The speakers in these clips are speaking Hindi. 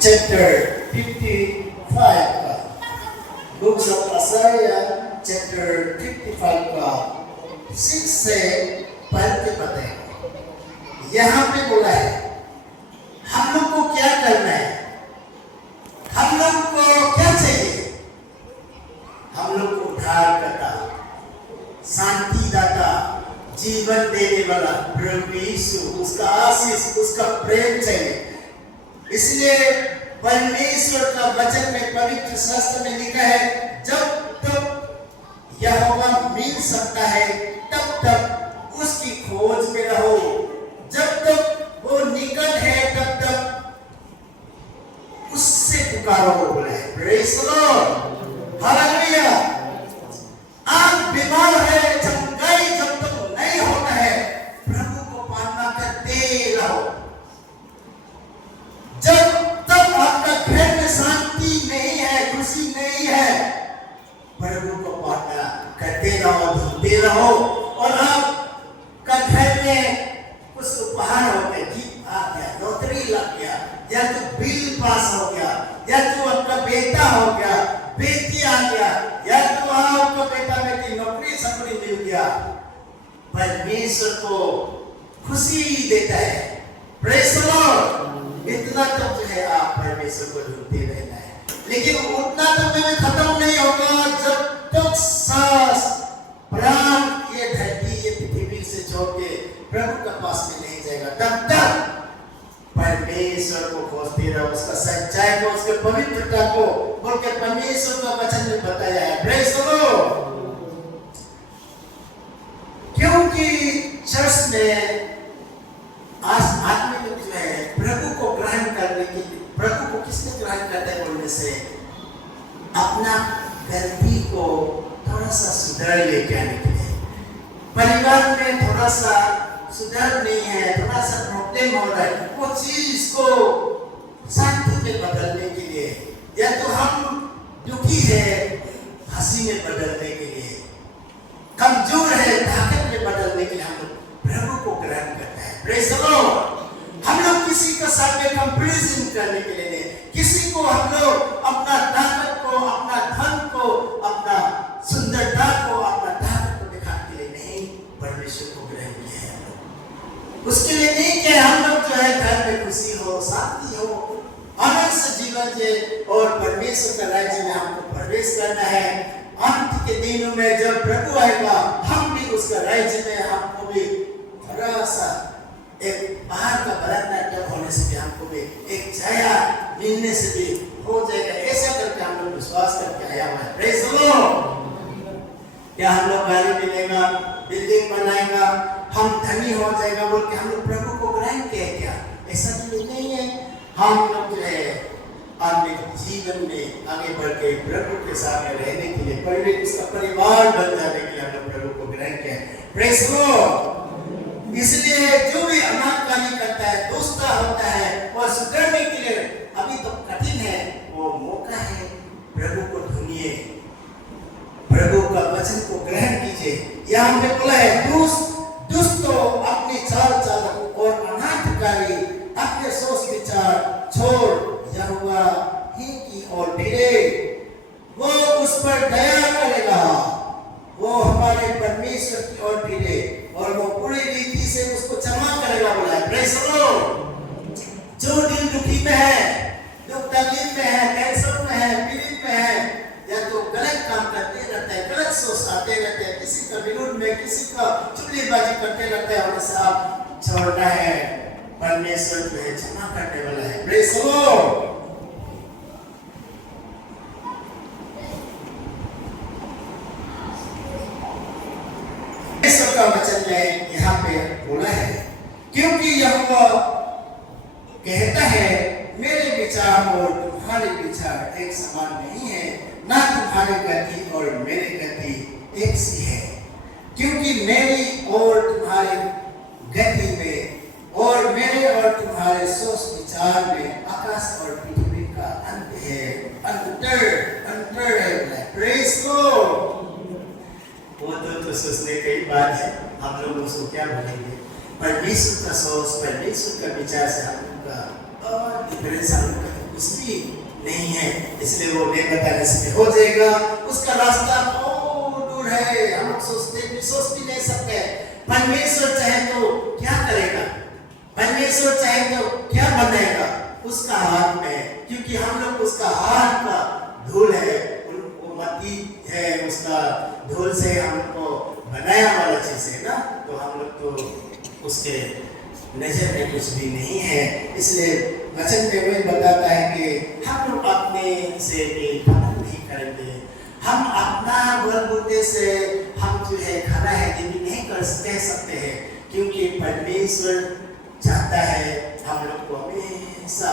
chapter 55 का, बुक्स ऑफ आसाया चैप्टर 55 का 6 से पढ़ के बताएंगे। यहाँ पे बोला है हम लोग को क्या करना है, हम लोग को क्या चाहिए। हम लोग को उद्धार करता, शांति दाता, जीवन देने वाला प्रभु यीशु, उसका आशीष, उसका प्रेम चाहिए। इसलिए परमेश्वर का वचन में, पवित्र शास्त्र में लिखा है, जब तक यहोवा मिल सकता है तब तक उसकी खोज में रहो, जब तक वो निकट है तब तक उससे पुकारो। बोले प्रेज़ द लॉर्ड, हालेलुया। आप बीमार है, चंगाई जब तक नहीं होता है, प्रभु को प्रार्थना करते रहो। जब तक आपका घर में शांति नहीं है, खुशी नहीं है, प्रभु को प्रार्थना करते रहो, ढूंढते रहो। और आपका घर में कुछ उपहार हो गया, जीत आ गया, लॉटरी लग गया, या तो बिल पास हो गया, या तो आपका बेटा हो गया, बेटी आ गया, या तो आपका बेटा बेटी नौकरी सकरी मिल गया, परमेश्वर को खुशी देता है। Praise the Lord. इतना तो जो है आप परमेश्वर को ढूंढते रहना है, लेकिन उतना तो में खत्म नहीं होगा जब तक सांस प्राण ये धरती ये पृथ्वी से छोड़ के प्रभु के पास में नहीं जाएगा, तब तक परमेश्वर को खोजते रहो, उसका सच्चाई को, उसके पवित्रता को, बोल के परमेश्वर का वचन में बताया है। Praise the Lord. क्योंकि चर्च में आज आदमी लोग जो है प्रभु को ग्रहण करने के लिए, प्रभु को किसने ग्रहण करता है बोलने से, अपना गलती को थोड़ा सा सुधार लेके आने के लिए, परिवार में थोड़ा सा सुधार नहीं है, थोड़ा सा प्रॉब्लम हो रहा है, वो चीज को शांति में बदलने के लिए, या तो हम दुखी है हंसी में बदलने के लिए, कमजोर है ताकत में बदलने के लिए हम लोग प्रभु को ग्रहण करते हैं। Praise the Lord. हम लोग किसी के साथ में कंपैरिजन करने के लिए नहीं, किसी को हम लोग अपना ताकत को, अपना धन को, अपना सुंदरता को, अपना ताकत को दिखाने के लिए नहीं, परमेश्वर को ग्रहण किया है हम लोग। उसके लिए नहीं कि हम लोग जो है घर में खुशी हो, शांति हो, आनंद से जीवन जिए, और परमेश्वर का राज्य में हमको प्रवेश करना है। अंत के दिनों में जब प्रभु आएगा, हम भी उसका राज्य में, हमको भी थोड़ा सा एक बाहर का भरतनाट्यम होने से भी, हमको भी एक छाया मिलने से भी हो जाएगा। ऐसा करके हम लोग विश्वास करके आया हुआ है। Praise the Lord. क्या हम लोग गाड़ी मिलेगा, बिल्डिंग बनाएगा, हम धनी हो जाएगा बोल के हम लोग प्रभु को ग्रहण किया क्या? ऐसा तो नहीं है। हम लोग जो है अपने जीवन में आगे बढ़ के प्रभु के साथ रहने के लिए, पहले उसका परिवार बन जाने के लिए हम लोग प्रभु को ग्रहण किया। Praise the Lord. इसलिए जो भी अनाकारी करता है, दुष्टा होता है, और सुधरने के लिए अभी तो कठिन है, वो मौका है। प्रभु को ढूंढिए, प्रभु का वचन को ग्रहण कीजिए। यहाँ पे बोला है दुष्ट तो अपने चाल चलन और अनाथकारी अपने सोच विचार छोड़ यहोवा ही की ओर फिरे, वो उस पर दया करेगा, वो हमारे परमेश्वर की ओर फिरे और वो पूरी रीति से उसको क्षमा करेगा। बोला है। Praise the Lord. जो दिल दुखी में है, दुख तकलीफ में है, कैंसर में है, पीड़ित में है, या तो गलत काम करते रहते हैं, गलत सोच आते रहते हैं, किसी का विरोध में, किसी का चुगलीबाजी करते रहते हैं, उन्हें साफ छोड़ना है। परमेश्वर जो है क्षमा करने वाला है। Praise the Lord. परमेश्वर का वचन में यहाँ पे बोला है, क्योंकि यहोवा कहता है मेरे विचार और तुम्हारे विचार एक समान नहीं है, ना तुम्हारी गति और मेरी गति एक सी है। क्योंकि मेरी और तुम्हारे गति में और मेरे और तुम्हारे सोच विचार में आकाश और पृथ्वी का अंत है, अंतर है। Praise the Lord. वो तो सोचने की बात है, हम लोग उसको क्या बोलेंगे? परमेश्वर का सोच, परमेश्वर का विचार से हम लोग का डिफरेंस हम लोग कुछ भी नहीं है, इसलिए वो नहीं बताने से हो जाएगा। उसका रास्ता बहुत दूर है, हम लोग सोच भी नहीं सकते। परमेश्वर चाहे तो क्या करेगा, परमेश्वर चाहे तो क्या बनाएगा, उसका हाथ में, क्योंकि हम लोग उसका हाथ का धूल है, वो मट्टी है, उसका धूल से हम लोग को बनाया वाला चीज है ना, तो हम लोग तो उसके नजर में कुछ भी नहीं है। इसलिए वचन में वही बताता है कि हम लोग अपने से खत्म नहीं करेंगे, हम अपना बलबूते से हम जो है खड़ा है ये भी नहीं कह सकते हैं, क्योंकि परमेश्वर चाहता है हम लोग को हमेशा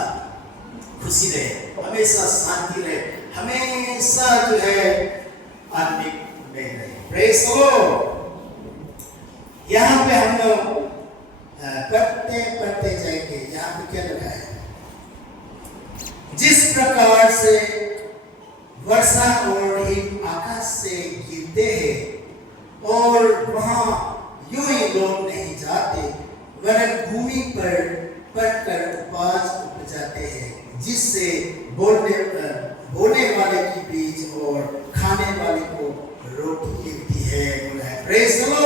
खुशी रहे, हमेशा शांति रहे, हमेशा जो है आत्मिक में रहे। Praise the Lord. यहाँ पे हम लोग पढ़ते जाएंगे। यहाँ पे क्या लिखा है, जिस प्रकार से वर्षा और हिम आकाश से गिरते हैं और वहां यूं ही लौट नहीं जाते, वरन भूमि पर पड़कर उपज उपजाते हैं, जिससे बोने वाले की बीज और खाने वाले को रोटी मिलती है। Praise the Lord.